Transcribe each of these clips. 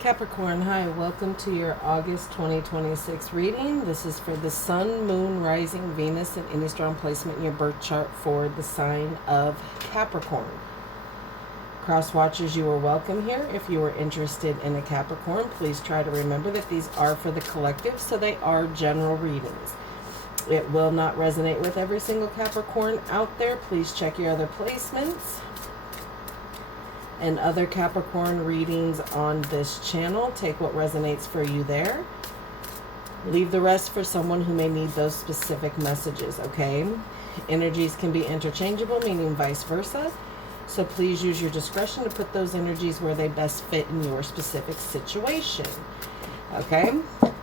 Capricorn, hi, welcome to your August 2026 reading. This is for the Sun, Moon, Rising, Venus, and any strong placement in your birth chart for the sign of Capricorn. Crosswatchers, you are welcome here. If you are interested in a Capricorn, please try to remember that these are for the collective, so they are general readings. It will not resonate with every single Capricorn out there. Please check your other placements and other Capricorn readings on this channel. Take what resonates for you there. Leave the rest for someone who may need those specific messages, okay? Energies can be interchangeable, meaning vice versa. So please use your discretion to put those energies where they best fit in your specific situation, okay?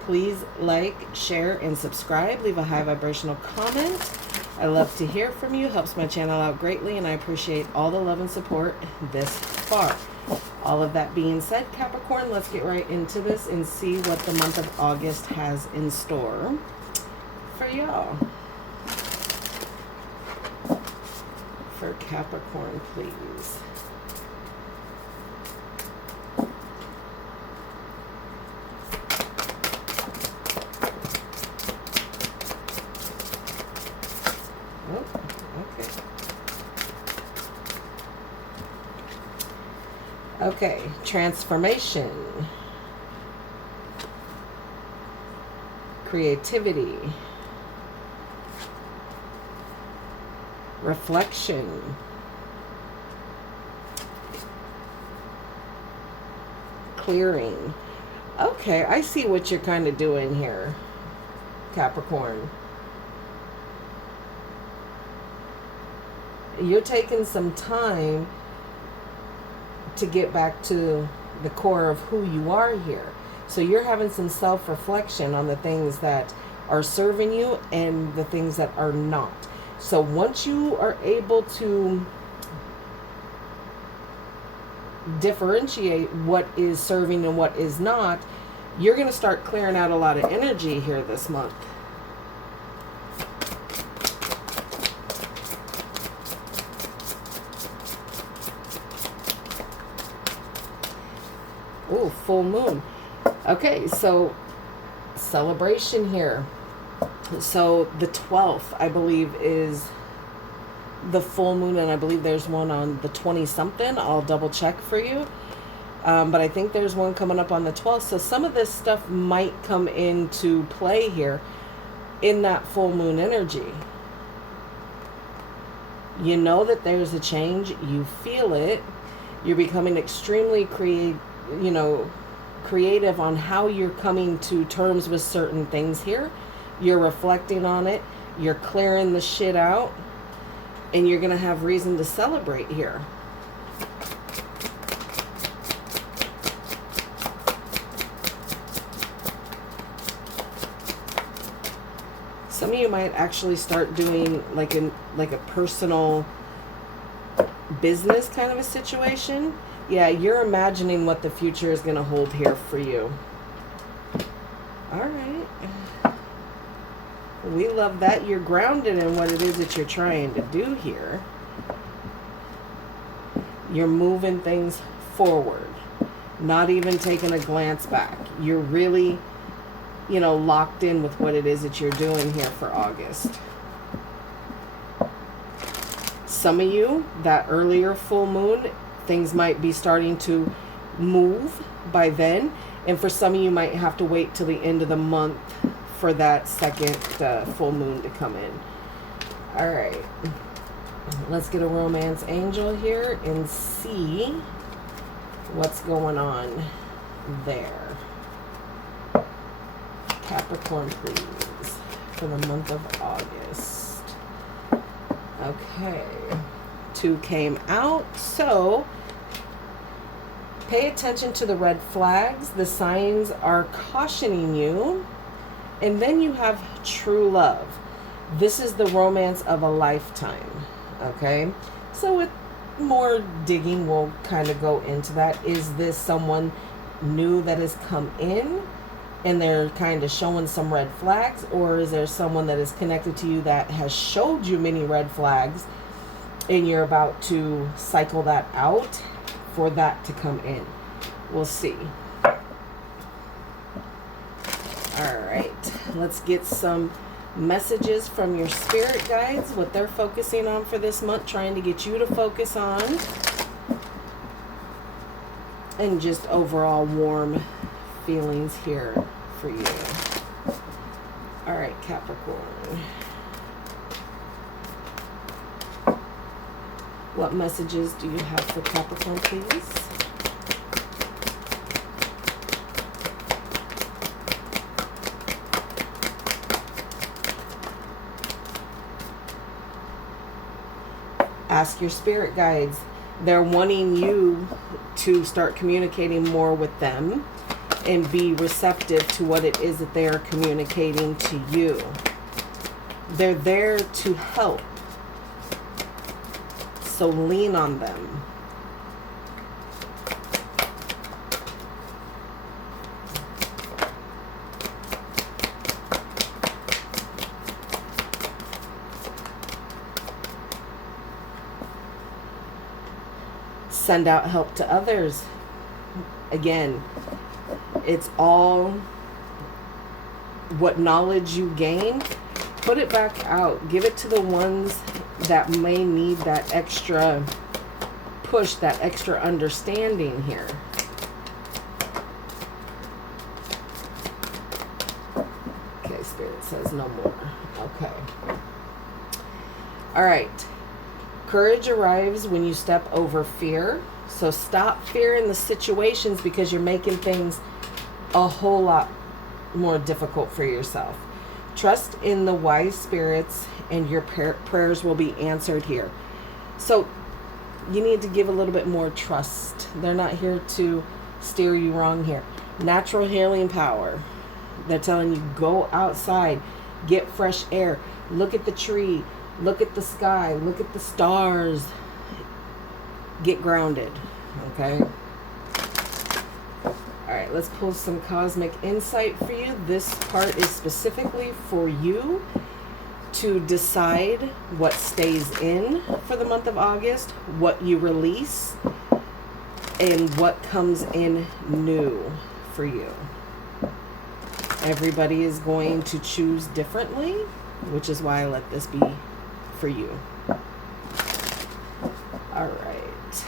Please like, share, and subscribe. Leave a high vibrational comment. I love to hear from you. Helps my channel out greatly, and I appreciate all the love and support this far. All of that being said, Capricorn, let's get right into this and see what the month of August has in store for y'all. For Capricorn, please. Okay, transformation, creativity, reflection, clearing. Okay, I see what you're kind of doing here, Capricorn. You're taking some time to get back to the core of who you are here. So you're having some self-reflection on the things that are serving you and the things that are not. So once you are able to differentiate what is serving and what is not, you're going to start clearing out a lot of energy here this month. Oh, full moon. Okay, so celebration here. So the 12th, I believe, is the full moon, and I believe there's one on the 20-something. I'll double check for you. But I think there's one coming up on the 12th. So some of this stuff might come into play here in that full moon energy. You know that there's a change. You feel it. You're becoming extremely creative on how you're coming to terms with certain things here. You're reflecting on it. You're clearing the shit out. And you're going to have reason to celebrate here. Some of you might actually start doing like a personal business kind of a situation. Yeah, you're imagining what the future is going to hold here for you. All right. We love that. You're grounded in what it is that you're trying to do here. You're moving things forward, not even taking a glance back. You're really, locked in with what it is that you're doing here for August. Some of you, that earlier full moon, things might be starting to move by then. And for some of you, might have to wait till the end of the month for that second full moon to come in. All right. Let's get a romance angel here and see what's going on there. Capricorn, please, for the month of August. Okay. 2 came out. So pay attention to the red flags. The signs are cautioning you. And then you have true love. This is the romance of a lifetime. Okay? So with more digging, we'll kind of go into that. Is this someone new that has come in and they're kind of showing some red flags? Or is there someone that is connected to you that has showed you many red flags and you're about to cycle that out for that to come in? We'll see. All right, let's get some messages from your spirit guides, what they're focusing on for this month, trying to get you to focus on, and just overall warm feelings here for you. All right, Capricorn. What messages do you have for Capricorn, please? Ask your spirit guides. They're wanting you to start communicating more with them and be receptive to what it is that they are communicating to you. They're there to help. So lean on them. Send out help to others. Again, it's all what knowledge you gain. Put it back out. Give it to the ones that may need that extra push, that extra understanding here. Okay, Spirit says no more. Okay. All right. Courage arrives when you step over fear. So stop fearing the situations because you're making things a whole lot more difficult for yourself. Trust in the wise spirits and your prayers will be answered here. So you need to give a little bit more trust. They're not here to steer you wrong here. Natural healing power. They're telling you go outside, get fresh air, look at the tree, look at the sky, look at the stars, get grounded, okay? All right, let's pull some cosmic insight for you. This part is specifically for you to decide what stays in for the month of August, what you release, and what comes in new for you. Everybody is going to choose differently, which is why I let this be for you. All right.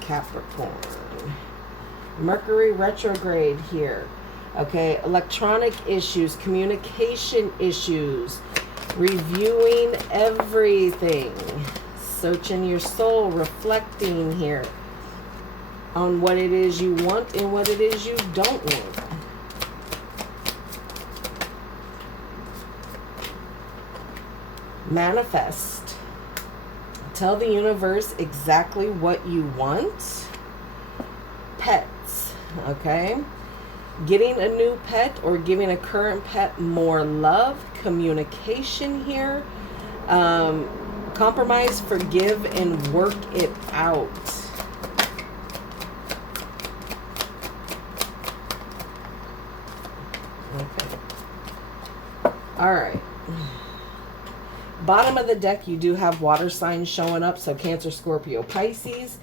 Capricorn. Mercury retrograde here. Okay, electronic issues, communication issues, reviewing everything, searching your soul, reflecting here on what it is you want and what it is you don't want. Manifest. Tell the universe exactly what you want. Pets, okay? Getting a new pet or giving a current pet more love, communication here. Compromise, forgive, and work it out. Okay. All right. Bottom of the deck, you do have water signs showing up. So Cancer, Scorpio, Pisces.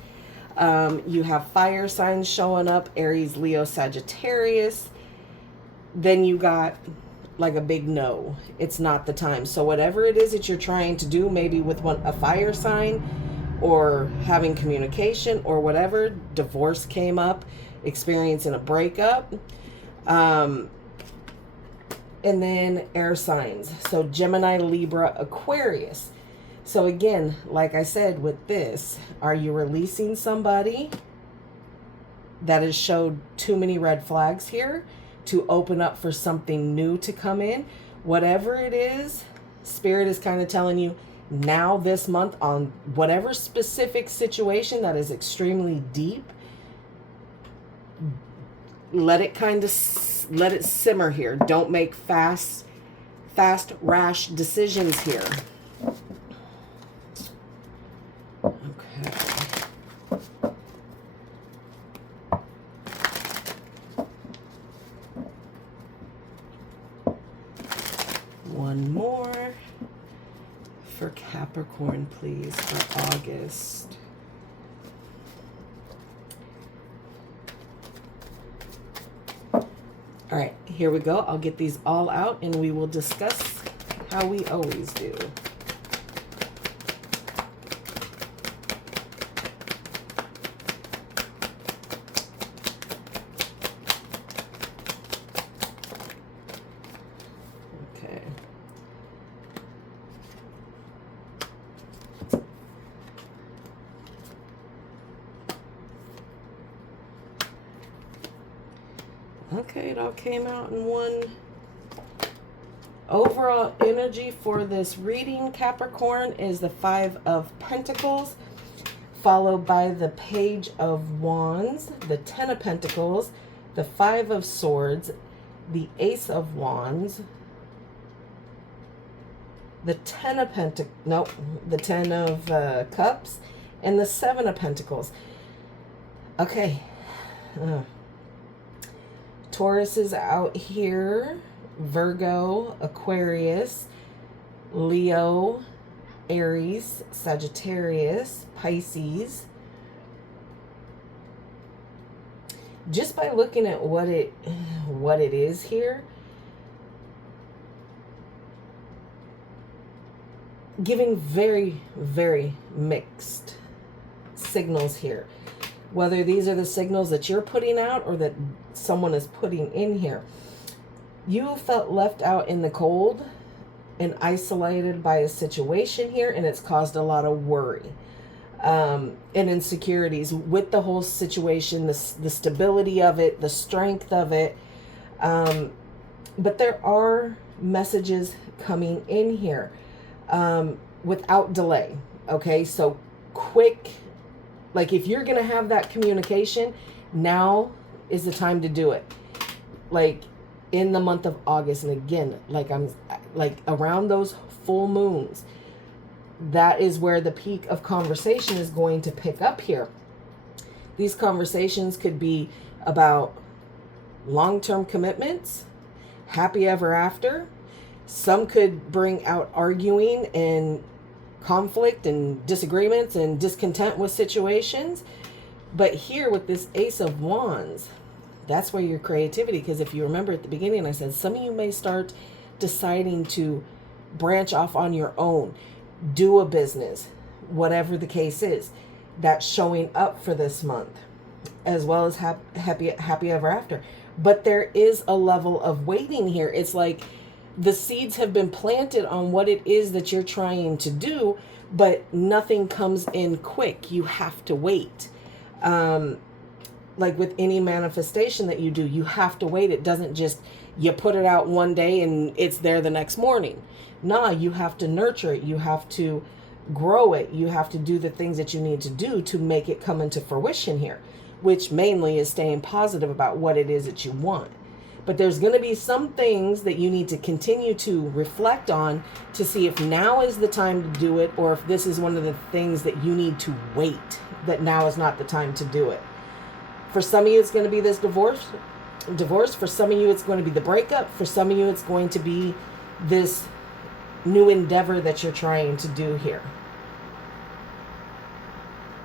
You have fire signs showing up. Aries, Leo, Sagittarius. Then you got like a big no. It's not the time. So whatever it is that you're trying to do, maybe with a fire sign or having communication or whatever, divorce came up, experiencing a breakup. And then air signs. So Gemini, Libra, Aquarius. So again, like I said with this, are you releasing somebody that has showed too many red flags here to open up for something new to come in? Whatever it is, Spirit is kind of telling you now this month on whatever specific situation that is extremely deep, let it simmer here. Don't make fast, rash decisions here. Okay. One more for Capricorn, please, for August. All right, here we go. I'll get these all out and we will discuss how we always do. Okay. Okay, it all came out in one. Overall energy for this reading, Capricorn, is the Five of Pentacles, followed by the Page of Wands, the Ten of Pentacles, the Five of Swords, the Ace of Wands, the Ten of the Ten of Cups, and the Seven of Pentacles. Okay. Taurus is out here, Virgo, Aquarius, Leo, Aries, Sagittarius, Pisces. Just by looking at what it is here, giving very, very mixed signals here. Whether these are the signals that you're putting out or that someone is putting in here. You felt left out in the cold and isolated by a situation here, and it's caused a lot of worry and insecurities with the whole situation, the stability of it, the strength of it. But there are messages coming in here without delay. Okay, so quick. Like if you're going to have that communication, now is the time to do it. Like in the month of August. And again, like around those full moons, that is where the peak of conversation is going to pick up here. These conversations could be about long-term commitments, happy ever after. Some could bring out arguing and conflict and disagreements and discontent with situations. But here with this Ace of Wands, that's where your creativity, because if you remember at the beginning, I said some of you may start deciding to branch off on your own, do a business, whatever the case is. That's showing up for this month, as well as happy ever after. But there is a level of waiting here. It's like the seeds have been planted on what it is that you're trying to do, but nothing comes in quick. You have to wait. Like with any manifestation that you do, you have to wait. It doesn't just, you put it out one day and it's there the next morning. Nah, you have to nurture it. You have to grow it. You have to do the things that you need to do to make it come into fruition here, which mainly is staying positive about what it is that you want. But there's going to be some things that you need to continue to reflect on to see if now is the time to do it, or if this is one of the things that you need to wait, that now is not the time to do it. For some of you, it's going to be this divorce. For some of you, it's going to be the breakup. For some of you, it's going to be this new endeavor that you're trying to do here.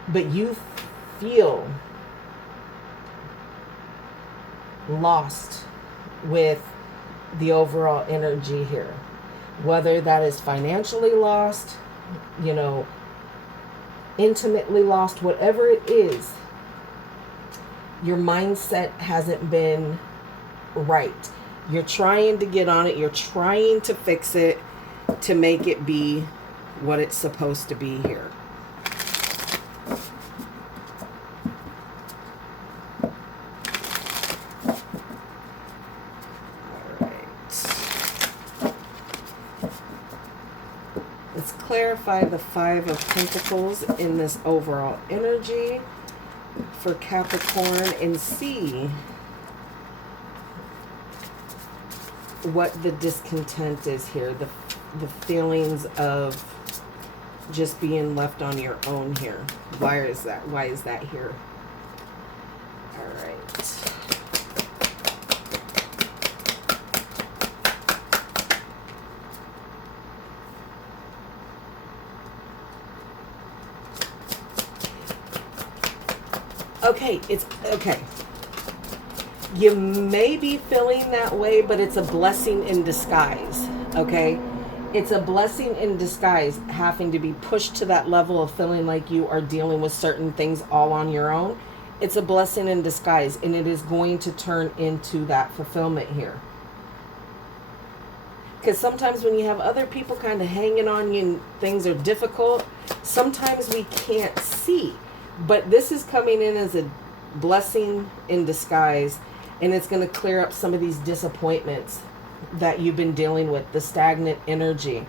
But you feel lost with the overall energy here, whether that is financially lost, intimately lost, whatever it is, your mindset hasn't been right. You're trying to get on it. You're trying to fix it to make it be what it's supposed to be here. Let's clarify the Five of Pentacles in this overall energy for Capricorn and see what the discontent is here, the feelings of just being left on your own here. Why is that? Why is that here? All right. Okay, it's okay. You may be feeling that way, but it's a blessing in disguise, okay? It's a blessing in disguise, having to be pushed to that level of feeling like you are dealing with certain things all on your own. It's a blessing in disguise, and it is going to turn into that fulfillment here. Because sometimes when you have other people kind of hanging on you and things are difficult, sometimes we can't see. But this is coming in as a blessing in disguise, and it's going to clear up some of these disappointments that you've been dealing with, the stagnant energy.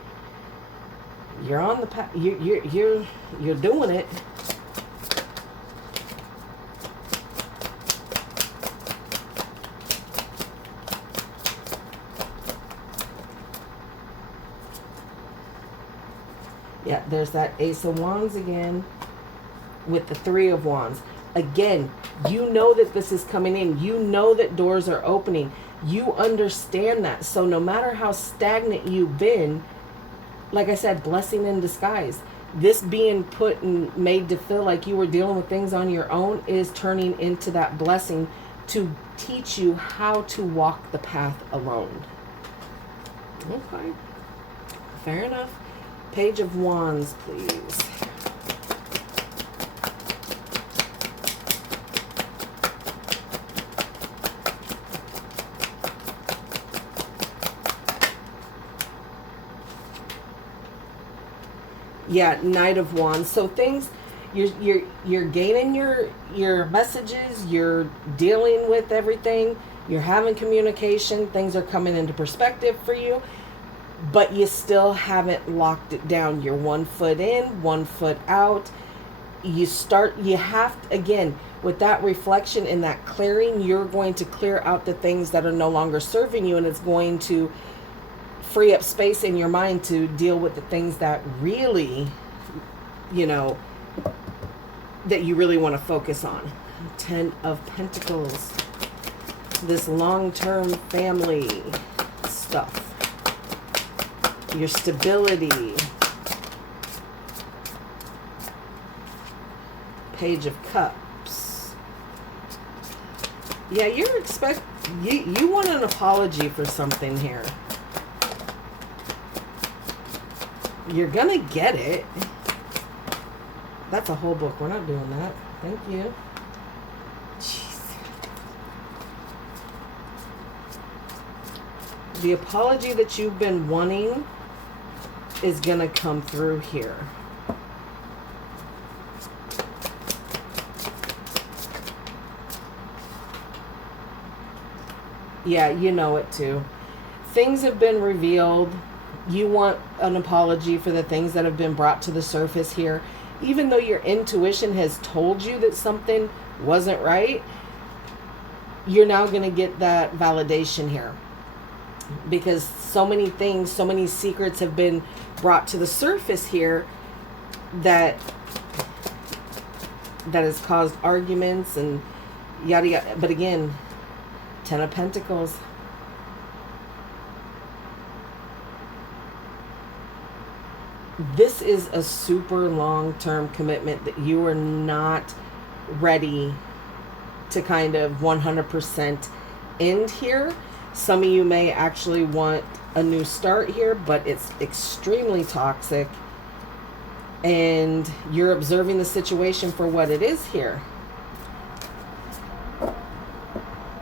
You're on the path. You're doing it. Yeah, there's that Ace of Wands again with the Three of Wands. Again, you know that this is coming in. You know that doors are opening. You understand that. So no matter how stagnant you've been, like I said, blessing in disguise. This being put and made to feel like you were dealing with things on your own is turning into that blessing to teach you how to walk the path alone. Okay. Fair enough. Page of Wands, please. Yeah, Knight of Wands. So things, you're gaining your messages, you're dealing with everything, you're having communication, things are coming into perspective for you, but you still haven't locked it down. You're 1 foot in, 1 foot out. You have to, again, with that reflection and that clearing, you're going to clear out the things that are no longer serving you, and it's going to free up space in your mind to deal with the things that really, that you really want to focus on. 10 of Pentacles. This long-term family stuff. Your stability. Page of Cups. Yeah, you want an apology for something here. You're gonna get it. That's a whole book. We're not doing that. Thank you. Jeez. The apology that you've been wanting is gonna come through here. Yeah, you know it too. Things have been revealed. You want an apology for the things that have been brought to the surface here. Even though your intuition has told you that something wasn't right, you're now going to get that validation here. Because so many things, so many secrets have been brought to the surface here that has caused arguments and yada yada. But again, 10 of Pentacles. This is a super long-term commitment that you are not ready to kind of 100% end here. Some of you may actually want a new start here, but it's extremely toxic. And you're observing the situation for what it is here.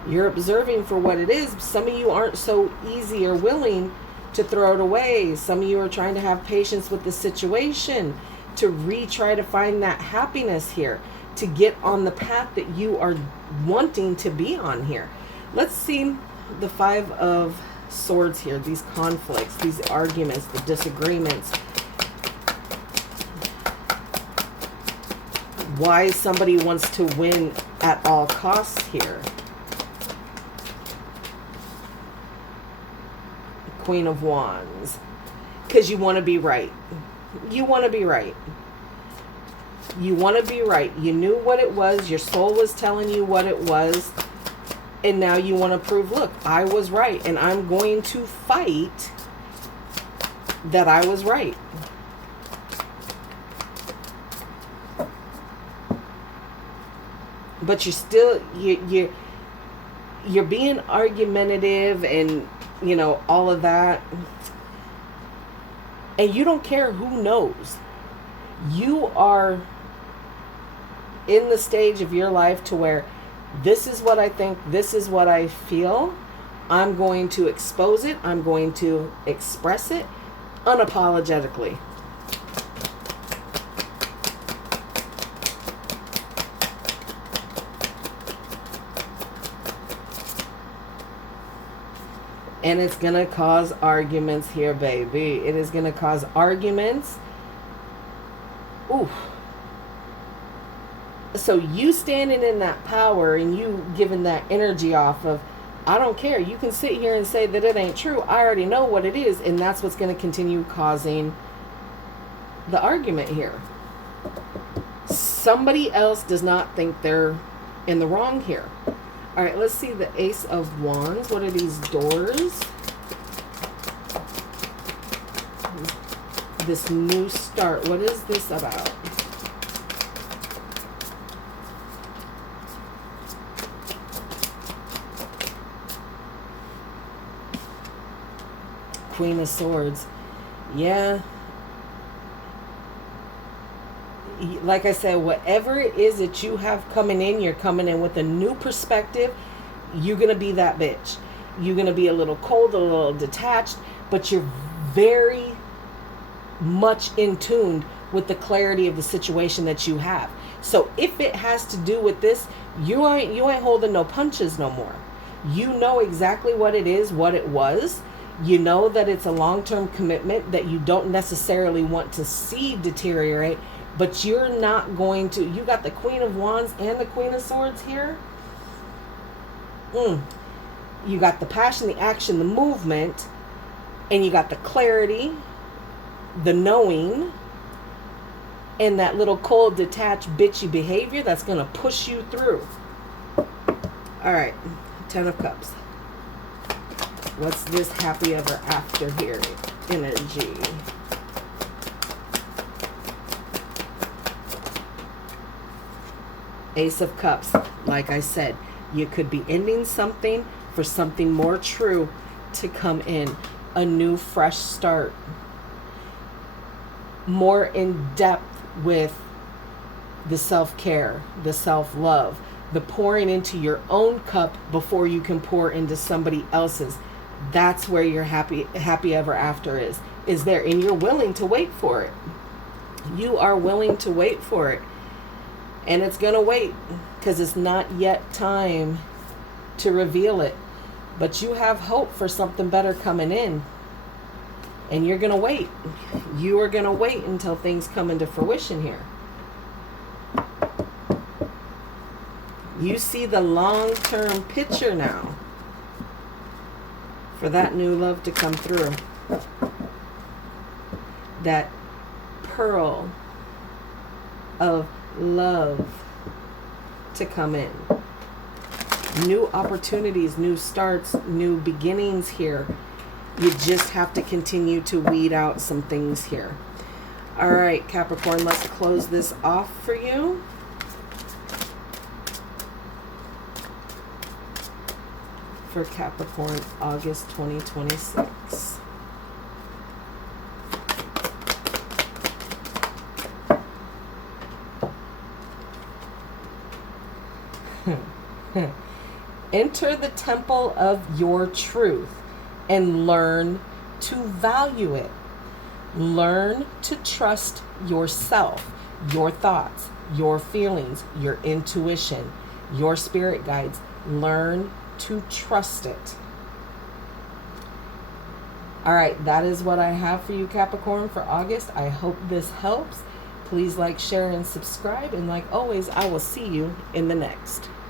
You're observing for what it is. Some of you aren't so easy or willing to throw it away. Some of you are trying to have patience with the situation, to try to find that happiness here, to get on the path that you are wanting to be on here. Let's see the 5 of Swords here, these conflicts, these arguments, the disagreements. Why somebody wants to win at all costs here. Queen of Wands. Because you want to be right. You want to be right. You want to be right. You knew what it was. Your soul was telling you what it was. And now you want to prove, look, I was right. And I'm going to fight that I was right. But you still, you're being argumentative and, you know, all of that. And you don't care who knows. You are in the stage of your life to where this is what I think, this is what I feel. I'm going to expose it. I'm going to express it unapologetically. And it's going to cause arguments here, baby. It is going to cause arguments. Ooh. So you standing in that power and you giving that energy off of, I don't care. You can sit here and say that it ain't true. I already know what it is. And that's what's going to continue causing the argument here. Somebody else does not think they're in the wrong here. All right, let's see the Ace of Wands. What are these doors? This new start. What is this about? Queen of Swords. Yeah. Like I said, whatever it is that you have coming in, you're coming in with a new perspective. You're going to be that bitch. You're going to be a little cold, a little detached, but you're very much in tune with the clarity of the situation that you have. So if it has to do with this, you ain't holding no punches no more. You know exactly what it is, what it was. You know that it's a long-term commitment that you don't necessarily want to see deteriorate. But you're not going to, you got the Queen of Wands and the Queen of Swords here. You got the passion, the action, the movement, and you got the clarity, the knowing, and that little cold, detached, bitchy behavior that's going to push you through. All right, 10 of Cups. What's this happy ever after here energy? Ace of Cups. Like I said, you could be ending something for something more true to come in. A new, fresh start. More in depth with the self-care, the self-love, the pouring into your own cup before you can pour into somebody else's. That's where your happy ever after is there. And you're willing to wait for it. You are willing to wait for it. And it's going to wait because it's not yet time to reveal it. But you have hope for something better coming in. And you're going to wait. You are going to wait until things come into fruition here. You see the long-term picture now for that new love to come through. That pearl of love to come in. New opportunities, new starts, new beginnings here. You just have to continue to weed out some things here. All right, Capricorn, let's close this off for you. For Capricorn, August 2026. Enter the temple of your truth and learn to value it. Learn to trust yourself, your thoughts, your feelings, your intuition, your spirit guides. Learn to trust it. All right, that is what I have for you, Capricorn, for August. I hope this helps. Please like, share, and subscribe. And like always, I will see you in the next.